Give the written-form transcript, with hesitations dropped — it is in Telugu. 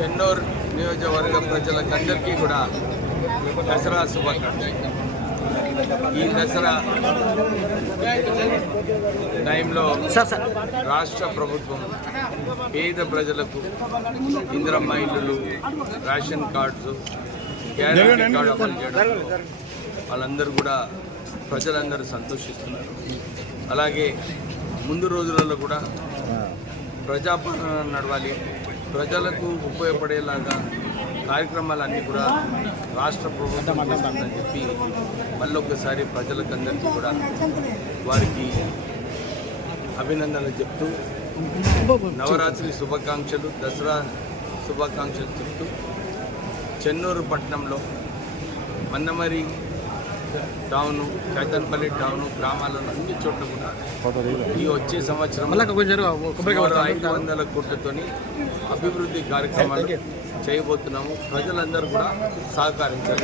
చెన్నూరు నియోజకవర్గ ప్రజలకందరికీ కూడా దసరా శుభాకాంక్షలు. ఈ దసరా టైంలో రాష్ట్ర ప్రభుత్వం పేద ప్రజలకు ఇందిరమ్మ ఇల్లులు, రేషన్ కార్డ్స్, గ్యారెంటీ కార్డు అమలు చేయడంలో వాళ్ళందరూ కూడా ప్రజలందరూ సంతోషిస్తున్నారు. అలాగే ముందు రోజులలో కూడా ప్రజాపాలన నడవాలి, ప్రజలకు ఉపయోగపడేలాగా కార్యక్రమాలన్నీ కూడా రాష్ట్ర ప్రభుత్వం చేస్తుందని చెప్పి మళ్ళొకసారి ప్రజలకందరికీ కూడా వారికి అభినందనలు చెప్తూ నవరాత్రి శుభాకాంక్షలు, దసరా శుభాకాంక్షలు చెప్తూ చెన్నూరు పట్టణంలో మన్నమరి టౌను, చైతన్పల్లి టౌను, గ్రామాలలో అన్ని చోట్ల కూడా ఈ వచ్చే సంవత్సరం 500 కోట్లతోని అభివృద్ధి కార్యక్రమాలు చేయబోతున్నాము. ప్రజలందరూ కూడా సహకరించాలి.